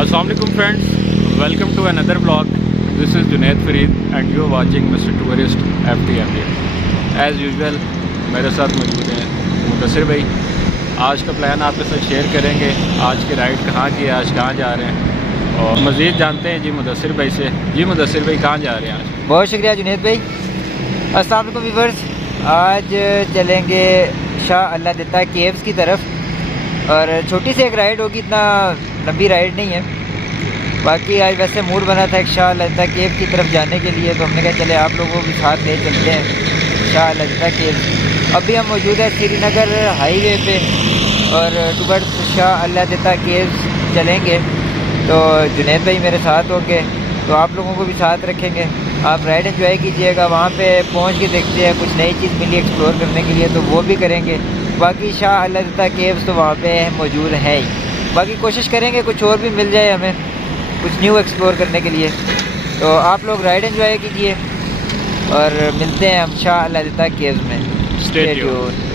Assalamu alaikum friends, welcome to another vlog. This is Junaid Fareed and you are watching Mr. Tourist FTMA. As usual मेरे साथ मौजूद हैं मुदस्सिर भाई। आज का प्लान आपके साथ शेयर करेंगे। आज की राइड कहाँ की है, आज कहाँ जा रहे हैं और मज़ीद जानते हैं जी मुदस्सिर भाई से। जी मुदस्सिर भाई कहाँ जा रहे हैं आज? बहुत शुक्रिया जुनैद भाई। अस्सलाम वालेकुम व्यूअर्स, आज चलेंगे शाह अल्लाह देता केव्स की तरफ और छोटी सी एक राइड होगी, इतना लंबी राइड नहीं है। बाकी आज वैसे मूड बना था एक शाह अल्लाह देता केव की तरफ जाने के लिए, तो हमने कहा चले आप लोगों को भी साथ ले चलते हैं शाह अल्लाह देता केव। अभी हम मौजूद है श्रीनगर हाईवे पे और टुवर्ड्स शाह अल्लाह देता केव्स चलेंगे। तो जुनैद भाई मेरे साथ होंगे, तो आप लोगों को भी साथ रखेंगे। आप राइड एंजॉय कीजिएगा। वहाँ पे पहुँच के देखते हैं कुछ नई चीज़ मिली एक्सप्लोर करने के लिए, तो वो भी करेंगे। बाकी शाह अल्लाह देता केव्स तो वहाँ पे मौजूद है ही। बाकी कोशिश करेंगे कुछ और भी मिल जाए हमें, कुछ न्यू एक्सप्लोर करने के लिए। तो आप लोग राइड एंजॉय कीजिए और मिलते हैं हम शाह अल्लाह देता केव्स में। Stay tuned.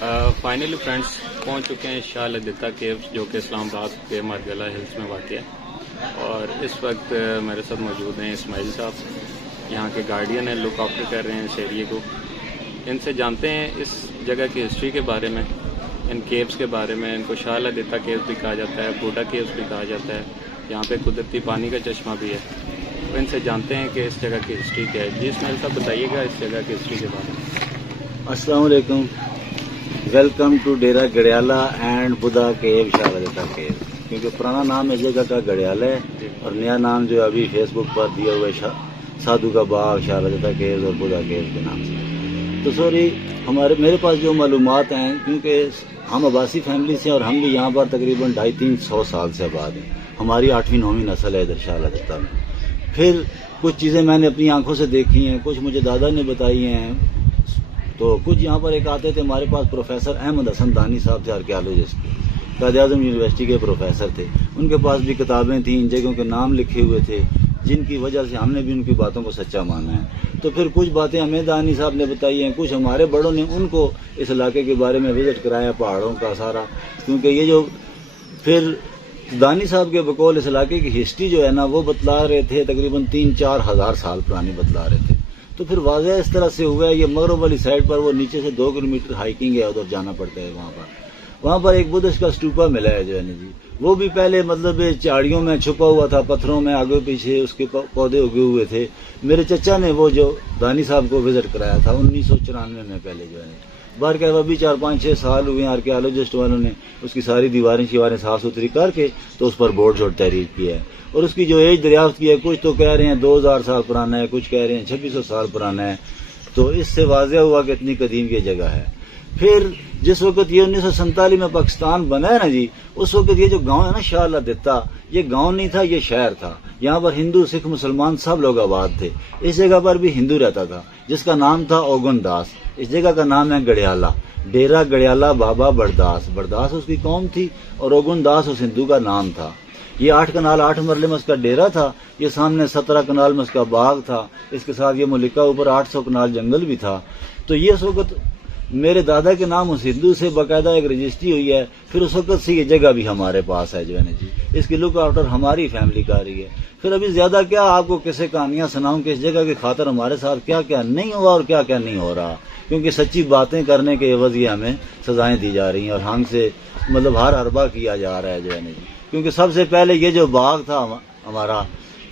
फाइनली फ्रेंड्स पहुंच चुके हैं शाह लद्दता केव्स, जो कि इस्लामाबाद के मारगला हिल्स में वाक़ है। और इस वक्त मेरे साथ मौजूद हैं इस्माइल साहब, यहाँ के गार्डियन हैं, लुक आफ्टर कर रहे हैं इस एरिए को। इनसे जानते हैं इस जगह की हिस्ट्री के बारे में, इन केव्स के बारे में। इनको शाह लद्दता केव्स भी कहा जाता है, बूढ़ा केव्स भी कहा जाता है। यहाँ पे कुदरती पानी का चश्मा भी है। तो इनसे जानते हैं कि इस जगह की हिस्ट्री क्या है। जी इस्माइल साहब बताइएगा इस जगह की हिस्ट्री के बारे में। अस्सलाम वालेकुम, welcome to Dera Gadiyala and Budha केव, शाह लद्दता केव। क्योंकि पुराना नाम इस जगह का गड़ियाला है और नया नाम जो अभी फेसबुक पर दिया हुआ है साधु का बाग, शाह लद्दता केव और बुधा केव के नाम से। तो सॉरी, मेरे पास जो मालूमात हैं, क्योंकि हम अब्बासी फैमिली से और हम भी यहाँ पर तकरीबन 250-300 साल से आबाद हैं। हमारी 8वीं-9वीं नस्ल है इधर शाह लद्दता में। फिर कुछ चीज़ें मैंने अपनी आंखों से देखी हैं, कुछ मुझे दादा ने बताई हैं। तो कुछ यहाँ पर एक आते थे हमारे पास, प्रोफेसर अहमद हसन दानी साहब थे, आर्कियोलॉजिस्ट, कायद-ए-आज़म यूनिवर्सिटी के प्रोफेसर थे। उनके पास भी किताबें थीं, इन जगहों के नाम लिखे हुए थे, जिनकी वजह से हमने भी उनकी बातों को सच्चा माना है। तो फिर कुछ बातें हमें दानी साहब ने बताई हैं, कुछ हमारे बड़ों ने उनको इस इलाके के बारे में विजिट कराया, पहाड़ों का सारा। क्योंकि ये जो फिर दानी साहब के बकौल इस इलाके की हिस्ट्री जो है ना, वो बतला रहे थे, तकरीबन 3-4 हज़ार साल पुरानी बतला रहे थे। तो फिर वाज़ह इस तरह से हुआ है, ये मगरब वाली साइड पर वो नीचे से 2 किलोमीटर हाइकिंग है, उधर जाना पड़ता है। वहाँ पर एक बुद्धिस्ट का स्टूपा मिला है जो है ना जी, वो भी पहले मतलब झाड़ियों में छुपा हुआ था, पत्थरों में आगे पीछे उसके पौधे उगे हुए थे। मेरे चचा ने वो जो दानी साहब को विजिट कराया था 1994 में पहले जो है। बाहर क्या अभी 4-5-6 साल हुए हैं, आर्कियोलॉजिस्ट वालों ने उसकी सारी दीवारें साफ सुथरी करके तो उस पर बोर्ड शोर्ड तहरीर किया है। और उसकी जो एज दरियाफ्त की है, कुछ तो कह रहे हैं 2000 साल पुराना है, कुछ कह रहे हैं 2600 साल पुराना है। तो इससे वाज़ह हुआ कि इतनी कदीम ये जगह है। फिर जिस वक्त ये 1947 में पाकिस्तान बना है ना जी, उस वक्त ये जो गांव है ना शाह लद्दता, ये गांव नहीं था, ये शहर था। यहाँ पर हिंदू, सिख, मुसलमान सब लोग आबाद थे। इस जगह पर भी हिंदू रहता था, जिसका नाम था ओगन दास। इस जगह का नाम है गड़ियाला, डेरा गड़ियाला बाबा बड़दास। बड़दास उसकी कौम थी और ओगन दास उस हिंदू का नाम था। ये 8 कनाल 8 मरले में उसका डेरा था। ये सामने 17 कनाल में उसका बाग था। इसके साथ ये मुलिका ऊपर 800 कनाल जंगल भी था। तो ये उस वक्त मेरे दादा के नाम उस हिंदू से बाकायदा एक रजिस्ट्री हुई है। फिर उस वक्त से ये जगह भी हमारे पास है जो है ना जी, इसकी लुक आफ्टर हमारी फैमिली का रही है। फिर अभी ज्यादा क्या आपको किसे कहानियां सुनाऊं कि इस जगह की खातर हमारे साथ क्या क्या नहीं हुआ और क्या क्या नहीं हो रहा, क्योंकि सच्ची बातें करने के एवज ये हमें सजाएं दी जा रही हैं और हमसे मतलब हर अरबा किया जा रहा है जो है ना जी। क्योंकि सबसे पहले ये जो बाग था हमारा,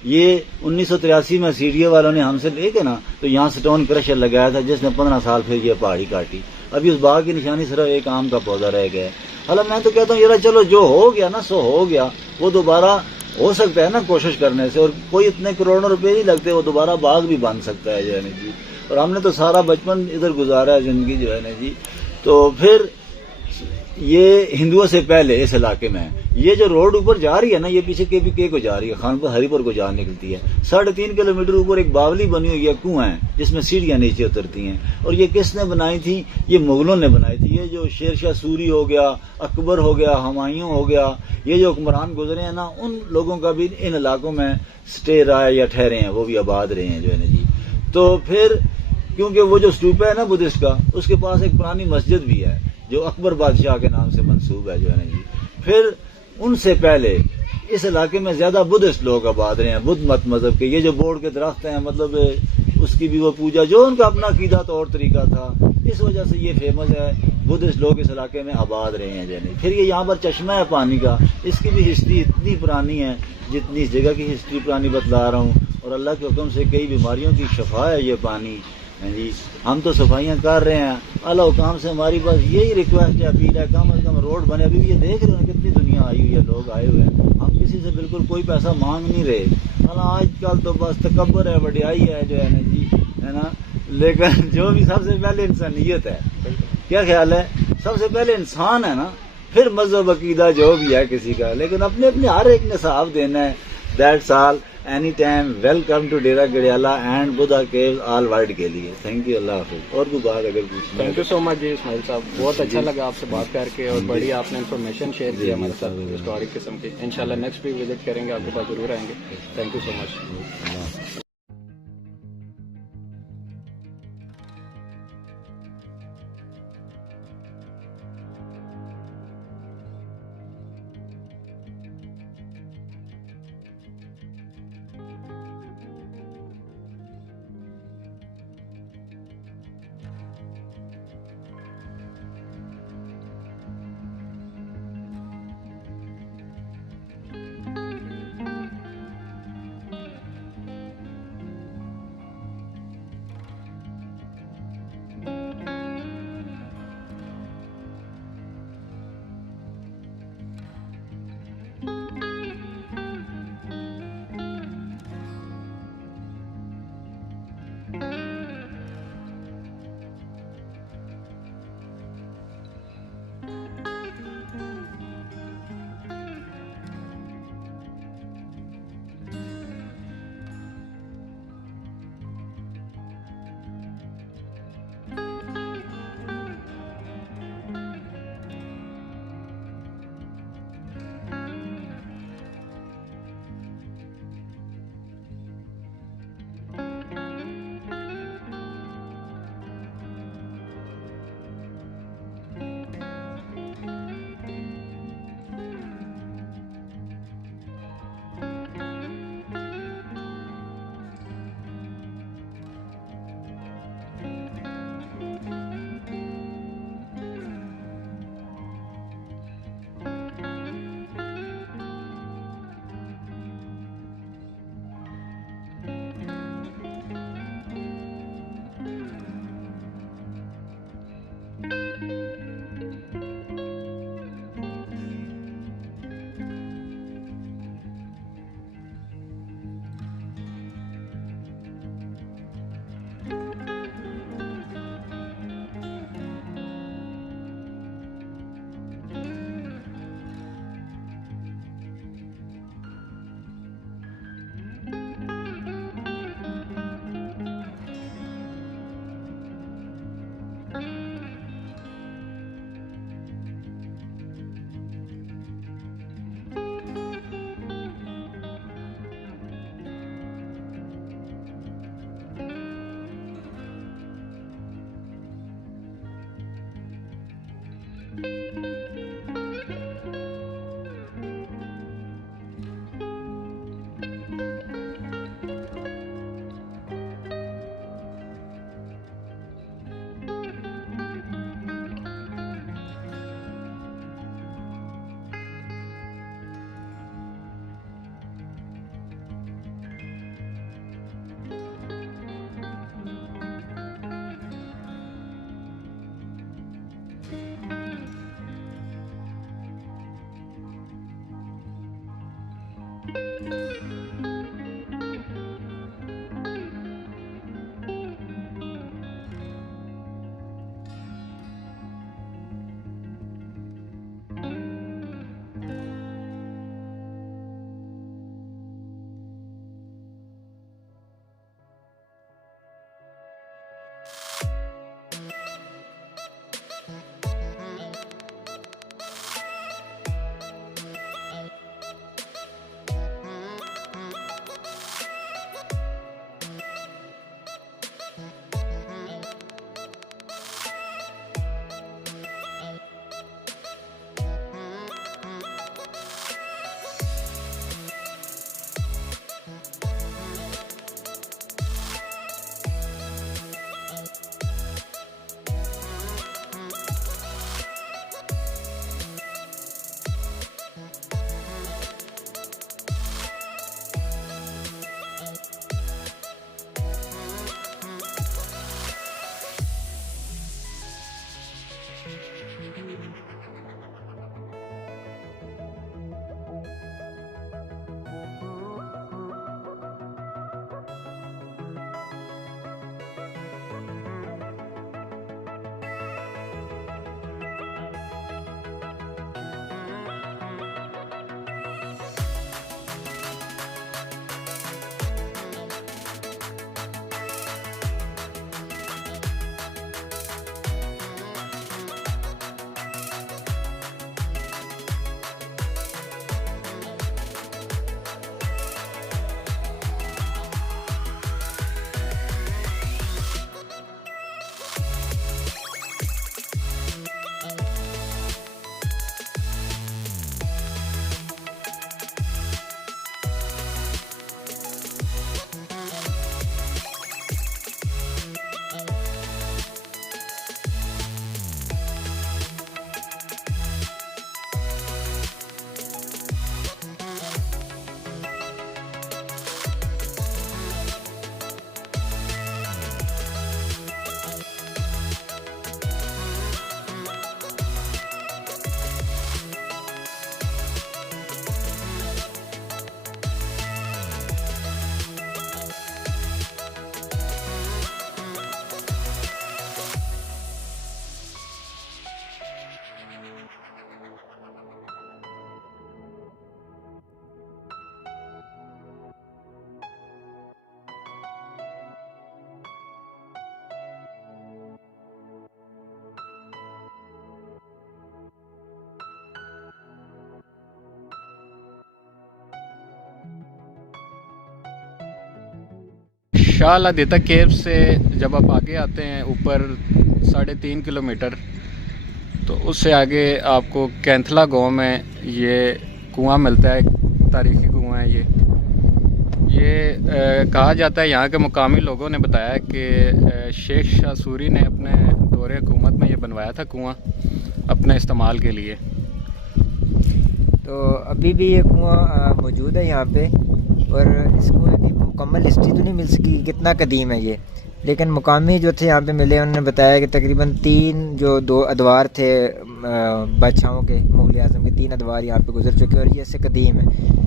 ये 1983 में सीडीए वालों ने हमसे लेके ना तो यहाँ स्टोन क्रशर लगाया था, जिसने 15 साल फिर ये पहाड़ी काटी। अभी उस बाग की निशानी सिर्फ एक आम का पौधा रह गया है। हालांकि मैं तो कहता हूँ यार चलो जो हो गया ना सो हो गया, वो दोबारा हो सकता है ना कोशिश करने से, और कोई इतने करोड़ों रुपए नहीं लगते, वो दोबारा बाग भी बन सकता है जो है ना जी। और हमने तो सारा बचपन इधर गुजारा है जिंदगी जो है ना जी। तो फिर ये हिंदुओं से पहले इस इलाके में ये जो रोड ऊपर जा रही है ना, ये पीछे KPK को जा रही है, खानपुर हरिपुर को जा निकलती है। 3.5 किलोमीटर ऊपर एक बावली बनी हुई है, कुआं है, जिसमें सीढ़ियां नीचे उतरती हैं। और ये किसने बनाई थी? ये मुगलों ने बनाई थी। ये जो शेरशाह सूरी हो गया, अकबर हो गया, हुमायूं हो गया, ये जो हुक्मरान गुजरे हैं ना, उन लोगों का भी इन इलाकों में स्टे रहा है या ठहरे हैं, वो भी आबाद रहे हैं जो है ना जी। तो फिर क्योंकि वो जो स्तूपा है ना बुद्धिस्ट का, उसके पास एक पुरानी मस्जिद भी है जो अकबर बादशाह के नाम से मंसूब है जो है ना जी। फिर उनसे पहले इस इलाके में ज्यादा बुद्धिस्ट लोग आबाद रहे हैं, बुद्ध मत मजहब के। ये जो बोर्ड के दरख्त हैं, मतलब उसकी भी वो पूजा, जो उनका अपना अकीदा तौर तरीका था, इस वजह से ये फेमस है। बुद्धिस्ट लोग इस इलाके में आबाद रहे हैं जैसे। फिर ये यहाँ पर चश्मा है पानी का, इसकी भी हिस्ट्री इतनी पुरानी है जितनी इस जगह की हिस्ट्री पुरानी बतला रहा हूँ। और अल्लाह के हुक्म से कई बीमारियों की शफा है ये पानी जी। हम तो सफाइयाँ कर रहे हैं, अल्लाह हुकाम से हमारी बस यही रिक्वेस्ट है, अपील है, कम से कम रोड बने। अभी भी ये देख रहे हैं कितनी दुनिया आई हुई है, लोग आए हुए हैं, हम किसी से बिल्कुल कोई पैसा मांग नहीं रहे। आजकल तो बस तकब्बर है, वड्याई है जो है ना जी, है ना। लेकिन जो भी सबसे पहले इंसानियत है, क्या ख्याल है, सबसे पहले इंसान है ना, फिर मजहब अकीदा जो भी है किसी का, लेकिन अपने अपने हर एक ने साफ देना है। That's all. Any time welcome to Dera Gadiyala and Budha cave all world के लिए। थैंक यू, अल्लाह हाफिज़। और कोई बात अगर पूछना? थैंक यू सो मच जी इस्माइल साहब, बहुत अच्छा लगा आपसे बात करके और बड़ी आपने इन्फॉर्मेशन शेयर की हमारे साथ हिस्टोरिक किस्म की। इंशाल्लाह नेक्स्ट भी विजिट करेंगे, आपके पास जरूर आएंगे। Thank you so much. Shah Allah Ditta cave से जब आप आगे आते हैं ऊपर 3.5 किलोमीटर, तो उससे आगे आपको कैंथला गांव में ये कुआं मिलता है। तारीखी कुआं है ये कहा जाता है, यहाँ के मुकामी लोगों ने बताया है कि शेख शाह सूरी ने अपने दौरे हुकूमत में ये बनवाया था कुआं अपने इस्तेमाल के लिए। तो अभी भी ये कुआं मौजूद है यहाँ पे, और इस कुएं की मुकम्मल हिस्ट्री तो नहीं मिल सकी कितना कदीम है ये, लेकिन मुकामी जो थे यहाँ पे मिले, उन्होंने बताया कि तकरीबन 2 अदवार थे बादशाहों के, मुग़ल आज़म के 3 अदवार यहाँ पे गुजर चुके, और ये इससे कदीम है।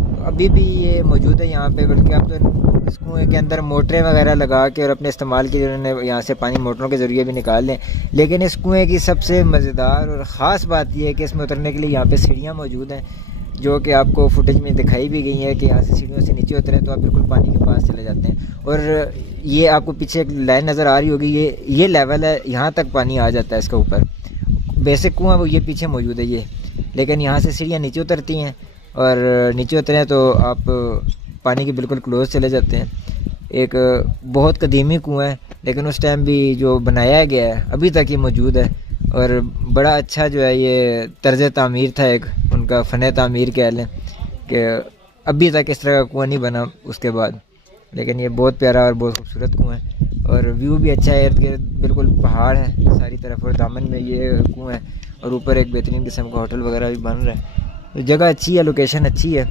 तो अभी भी ये मौजूद है यहाँ पे, बल्कि अब तो इस कुएँ के अंदर मोटरें वगैरह लगा के और अपने इस्तेमाल के लिए उन्होंने यहाँ से पानी मोटरों के ज़रिए भी निकाल लें। लेकिन इस कुएँ की सबसे मज़ेदार और ख़ास बात यह है कि इसमें उतरने के लिए यहाँ पर सीढ़ियाँ मौजूद हैं, जो कि आपको फुटेज में दिखाई भी गई है कि यहाँ से सीढ़ियों से नीचे उतरें तो आप बिल्कुल पानी के पास चले जाते हैं। और ये आपको पीछे एक लाइन नज़र आ रही होगी, ये लेवल है, यहाँ तक पानी आ जाता है इसके ऊपर। बेसिक कुआं वो ये पीछे मौजूद है ये, लेकिन यहाँ से सीढ़ियाँ नीचे उतरती हैं और नीचे उतरें तो आप पानी के बिल्कुल क्लोज चले जाते हैं। एक बहुत कदीमी कुआं है, लेकिन उस टाइम भी जो बनाया गया है अभी तक ये मौजूद है, और बड़ा अच्छा जो है ये तर्ज तामीर था, एक उनका फ़न तामीर कह लें कि अभी तक इस तरह का कुआँ नहीं बना उसके बाद। लेकिन ये बहुत प्यारा और बहुत खूबसूरत कुआँ है और व्यू भी अच्छा है, इर्द गिर्द बिल्कुल पहाड़ है सारी तरफ और दामन में ये कुआँ है और ऊपर एक बेहतरीन किस्म का होटल वगैरह भी बन रहा है। तो जगह अच्छी है, लोकेशन अच्छी है,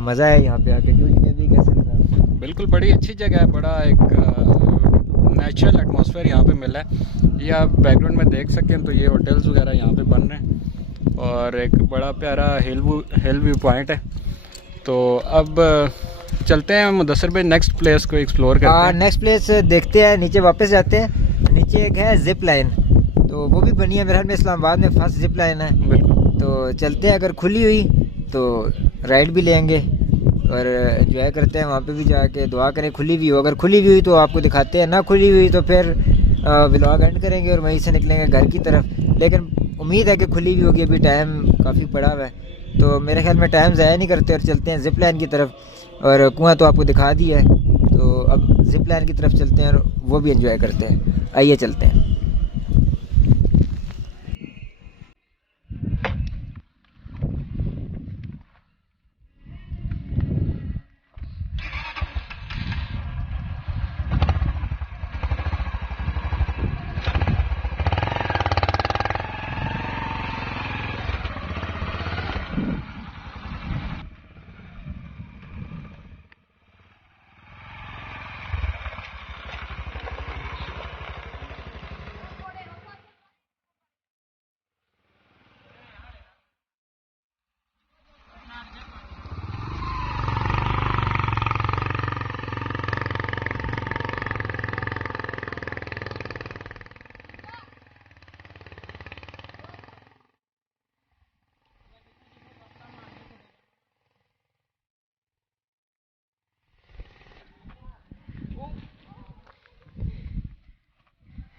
मज़ा है यहाँ पे आके। जो भी कैसे लगा आपको? बिल्कुल बड़ी अच्छी जगह है, बड़ा एक नेचुरल एटमॉस्फेयर यहाँ पे मिला है। ये आप बैकग्राउंड में देख सकें तो ये होटल्स वगैरह यहाँ पे बन रहे हैं और एक बड़ा प्यारा हिल व्यू पॉइंट है। तो अब चलते हैं मुदस्सिर भाई, नेक्स्ट प्लेस को एक्सप्लोर करते हैं। नेक्स्ट प्लेस देखते हैं, नीचे वापस जाते हैं। नीचे एक है जिप लाइन, तो वो भी बनी है मेरे ख्याल में इस्लामाबाद में फर्स्ट जिप लाइन है। बिल्कुल। तो चलते हैं, अगर खुली हुई तो राइड भी लेंगे और एंजॉय करते हैं वहाँ पे भी जाके। दुआ करें खुली हुई हो, अगर खुली हुई हुई तो आपको दिखाते हैं, ना खुली हुई तो फिर व्लॉग एंड करेंगे और वहीं से निकलेंगे घर की तरफ। लेकिन उम्मीद है कि खुली हुई होगी, अभी टाइम काफ़ी पड़ा हुआ है, तो मेरे ख्याल में टाइम ज़ाया नहीं करते और चलते हैं जिप लाइन की तरफ। और कुआँ तो आपको दिखा दिया है, तो अब जिप लाइन की तरफ चलते हैं और वो भी एंजॉय करते हैं। आइए चलते हैं।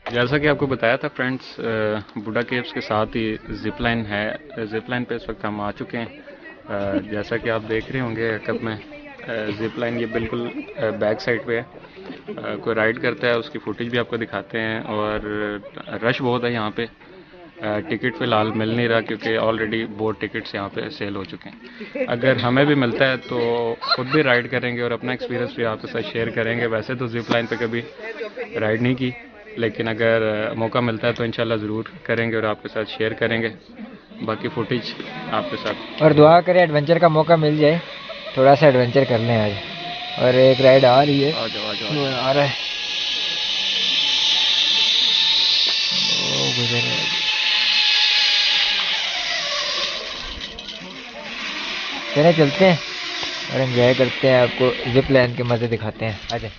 जैसा कि आपको बताया था फ्रेंड्स, बुड्ढा केव्स के साथ ही जिप लाइन है। जिप लाइन पे इस वक्त हम आ चुके हैं। जैसा कि आप देख रहे होंगे कब में जिप लाइन ये बिल्कुल बैक साइड पे है। कोई राइड करता है उसकी फुटेज भी आपको दिखाते हैं। और रश बहुत है यहाँ पे। टिकट फ़िलहाल मिल नहीं रहा क्योंकि ऑलरेडी बहुत टिकट्स यहाँ पे सेल हो चुके हैं। अगर हमें भी मिलता है तो खुद भी राइड करेंगे और अपना एक्सपीरियंस भी आपके साथ शेयर करेंगे। वैसे तो जिप लाइन पे कभी राइड नहीं की, लेकिन अगर मौका मिलता है तो इंशाल्लाह ज़रूर करेंगे और आपके साथ शेयर करेंगे बाकी फुटेज आपके साथ। और दुआ करें एडवेंचर का मौका मिल जाए, थोड़ा सा एडवेंचर कर लें आज। और एक राइड आ रही है, आ जाओ आ जाओ। आ रहा है, ओ गुजर रहा है। चले चलते हैं और एंजॉय करते हैं, आपको जिप लाइन के मज़े दिखाते हैं। आ जाए।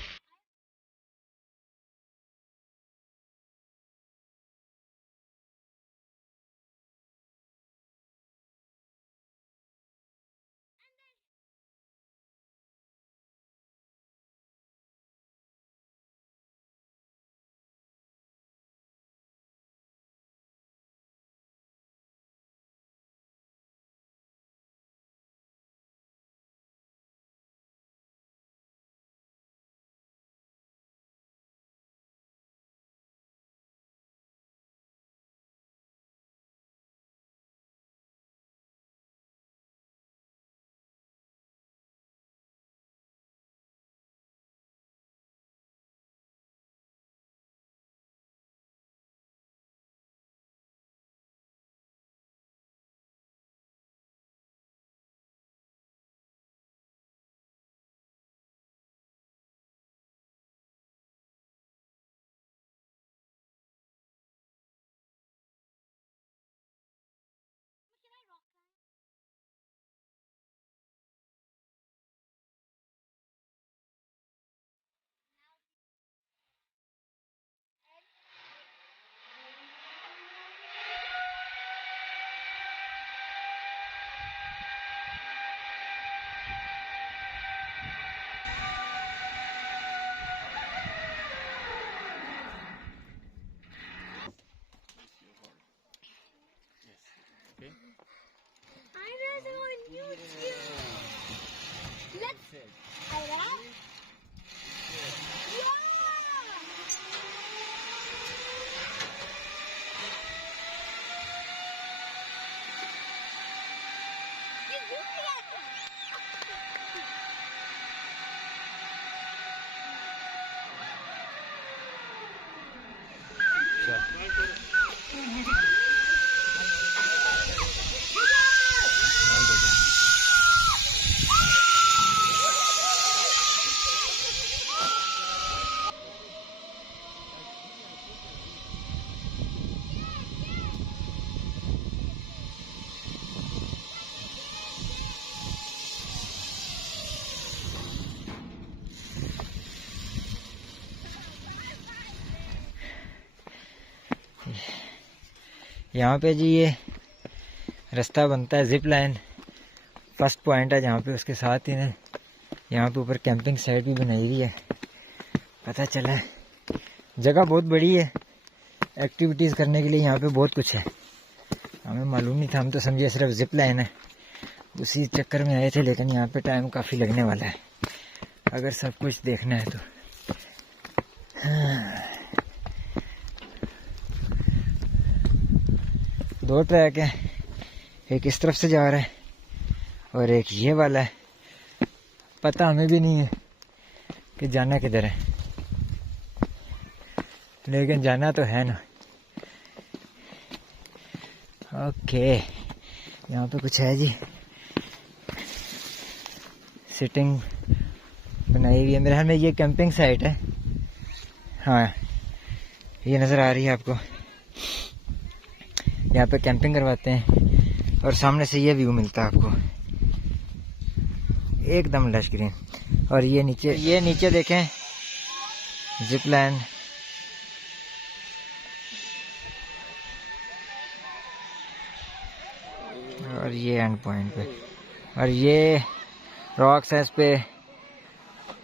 यहाँ पे जी ये रास्ता बनता है जिप लाइन, फर्स्ट पॉइंट है जहाँ पे। उसके साथ ही ना यहाँ पे ऊपर कैंपिंग साइट भी बनाई हुई है। पता चला है जगह बहुत बड़ी है, एक्टिविटीज़ करने के लिए यहाँ पे बहुत कुछ है। हमें मालूम नहीं था, हम तो समझे सिर्फ जिप लाइन है, उसी चक्कर में आए थे। लेकिन यहाँ पे टाइम काफ़ी लगने वाला है अगर सब कुछ देखना है तो। दो ट्रैक है, एक इस तरफ से जा रहा है और एक ये वाला है। पता हमें भी नहीं है कि जाना किधर है, लेकिन जाना तो है ना। ओके, यहाँ पे कुछ है जी, सिटिंग बनाई हुई है। मेरे ख्याल में ये कैंपिंग साइट है। हाँ, ये नज़र आ रही है आपको, यहाँ पे कैंपिंग करवाते हैं और सामने से ये व्यू मिलता है आपको, एकदम लश ग्रीन। और ये नीचे देखें जिप लाइन। और ये एंड पॉइंट पे, और ये रॉक्स है, इस पे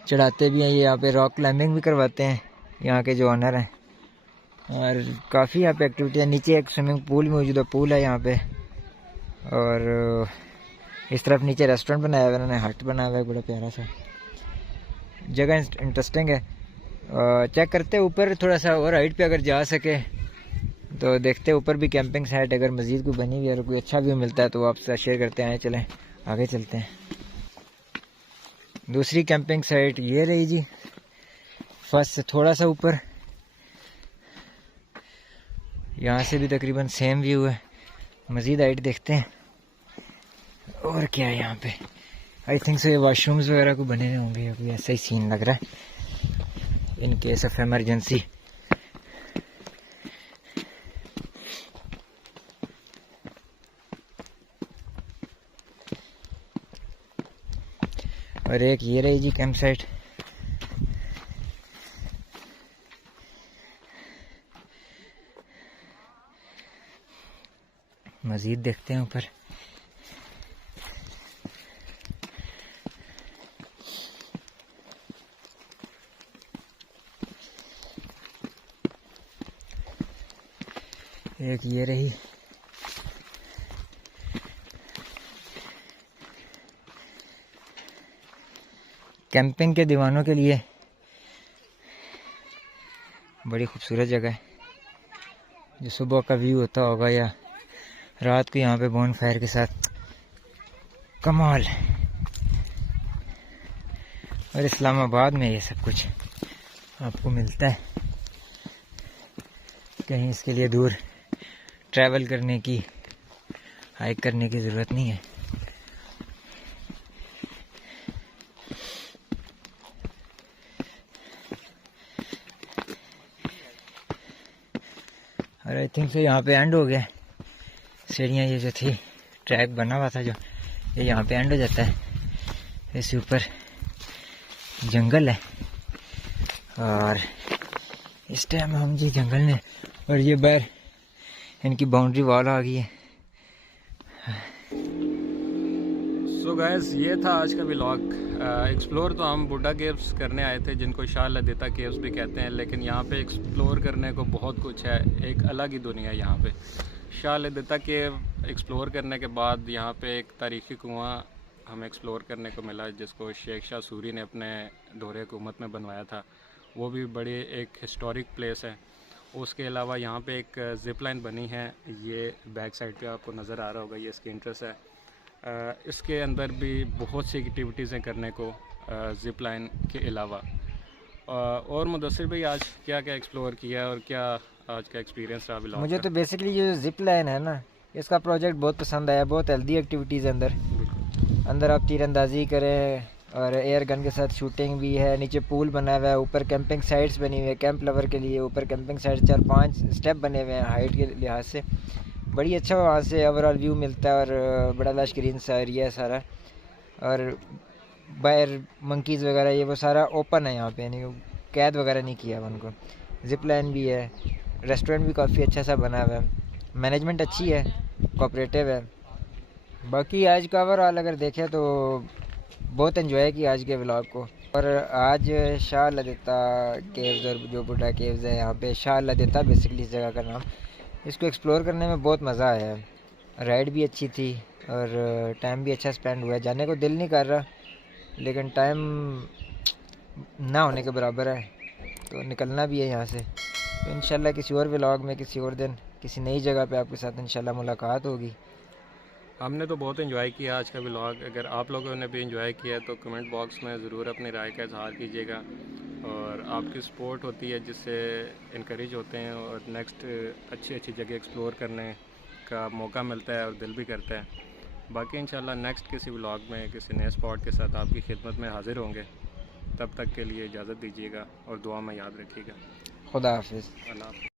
चढ़ाते भी हैं। ये यहाँ पे रॉक क्लाइंबिंग भी करवाते हैं यहाँ के जो ऑनर हैं। और काफ़ी यहाँ पे एक्टिविटी है। नीचे एक स्विमिंग पूल मौजूद है, पूल है यहाँ पे। और इस तरफ नीचे रेस्टोरेंट बनाया हुआ है उन्होंने, हट बना हुआ है बड़ा प्यारा सा। जगह इंटरेस्टिंग है। चेक करते हैं ऊपर थोड़ा सा और हाइट पे अगर जा सके तो देखते हैं ऊपर भी कैंपिंग साइट अगर मज़ीद कोई बनी हुई है और कोई अच्छा व्यू मिलता है तो आपसे शेयर करते हैं। चलें आगे चलते हैं। दूसरी कैंपिंग साइट ये रही जी, फर्स्ट से थोड़ा सा ऊपर। यहाँ से भी तकरीबन सेम व्यू है। मज़ीद हाइट देखते हैं और क्या है यहाँ पे। आई थिंक सो ये वॉशरूम्स वगैरह को बने हुए होंगे या कोई ऐसा ही सीन लग रहा है इन केस ऑफ एमरजेंसी। और एक ये रही जी कैंप साइट। मज़ीद देखते हैं ऊपर। एक ये रही, कैंपिंग के दीवानों के लिए बड़ी खूबसूरत जगह है। जो सुबह का व्यू होता होगा या रात को यहाँ पे बोन फायर के साथ, कमाल। और इस्लामाबाद में ये सब कुछ आपको मिलता है, कहीं इसके लिए दूर ट्रैवल करने की, हाइक करने की ज़रूरत नहीं है। और आई थिंक से यहाँ पे एंड हो गया। सीढ़ियाँ ये जो थी, ट्रैक बना हुआ था जो, ये यहाँ पे एंड हो जाता है। इसके ऊपर जंगल है और इस टाइम हम जी जंगल में, और ये बाहर इनकी बाउंड्री वॉल आ गई है। सो गाइस, ये था आज का व्लॉग। एक्सप्लोर तो हम बुड्ढा केव्स करने आए थे, जिनको शाह लदेता केव्स भी कहते हैं, लेकिन यहाँ पे एक्सप्लोर करने को बहुत कुछ है। एक अलग ही दुनिया है यहाँ पे। शाह लदेता केव एक्सप्लोर करने के बाद यहाँ पे एक तारीखी कुआं हमें एक्सप्लोर करने को मिला, जिसको शेख शाह सूरी ने अपने दौरे हुकूमत में बनवाया था। वो भी बड़ी एक हिस्टोरिक प्लेस है। उसके अलावा यहाँ पे एक ज़िप लाइन बनी है, ये बैक साइड पे आपको नज़र आ रहा होगा, ये इसकी इंट्रेस्ट है। इसके अंदर भी बहुत सी एक्टिविटीज़ हैं करने को ज़िप लाइन के अलावा। और मुदस्सिर भाई, आज क्या क्या एक्सप्लोर किया और क्या आज का एक्सपीरियंस रहा व्लॉग? मुझे तो बेसिकली ये ज़िप लाइन है ना, इसका प्रोजेक्ट बहुत पसंद आया। बहुत हेल्दी एक्टिविटीज़ है अंदर आप तीरंदाजी करें और एयर गन के साथ शूटिंग भी है। नीचे पूल बना हुआ है, ऊपर कैंपिंग साइट्स बनी हुई है कैंप लवर के लिए। ऊपर कैंपिंग साइट 4-5 स्टेप बने हुए हैं हाइट के लिहाज से। बड़ी अच्छा वहाँ से ओवरऑल व्यू मिलता है और बड़ा लश ग्रीन सा एरिया है सारा। और बाहर मंकीज़ वगैरह ये वो सारा ओपन है यहाँ पे, यानी कैद वगैरह नहीं किया उनको। ज़िप लाइन भी है, रेस्टोरेंट भी काफ़ी अच्छा सा बना हुआ है। मैनेजमेंट अच्छी है, कोऑपरेटिव है। बाकी आज का ओवरऑल अगर देखें तो बहुत एंजॉय किया आज के व्लॉग को। और आज शाह लदेता केव्स और जो बुढ़ा केव्स है यहाँ पे, शाह लदेता बेसिकली इस जगह का नाम, इसको एक्सप्लोर करने में बहुत मज़ा आया है। राइड भी अच्छी थी और टाइम भी अच्छा स्पेंड हुआ है। जाने को दिल नहीं कर रहा लेकिन टाइम ना होने के बराबर है, तो निकलना भी है यहाँ से। तो इंशाल्लाह किसी और व्लॉग में किसी और दिन किसी नई जगह पे आपके साथ इंशाल्लाह मुलाकात होगी। हमने तो बहुत एंजॉय किया आज का व्लॉग। अगर आप लोगों ने भी एंजॉय किया तो कमेंट बॉक्स में ज़रूर अपनी राय का इजहार कीजिएगा, और आपकी सपोर्ट होती है जिससे इनकरेज होते हैं और नेक्स्ट अच्छी अच्छी जगह एक्सप्लोर करने का मौका मिलता है और दिल भी करता है। बाकी इंशाल्लाह नेक्स्ट किसी व्लॉग में किसी नए स्पॉट के साथ आपकी खिदमत में हाजिर होंगे। तब तक के लिए इजाज़त दीजिएगा और दुआ में याद रखिएगा। खुदा हाफिज़। अल्लाह हाफ़िज़।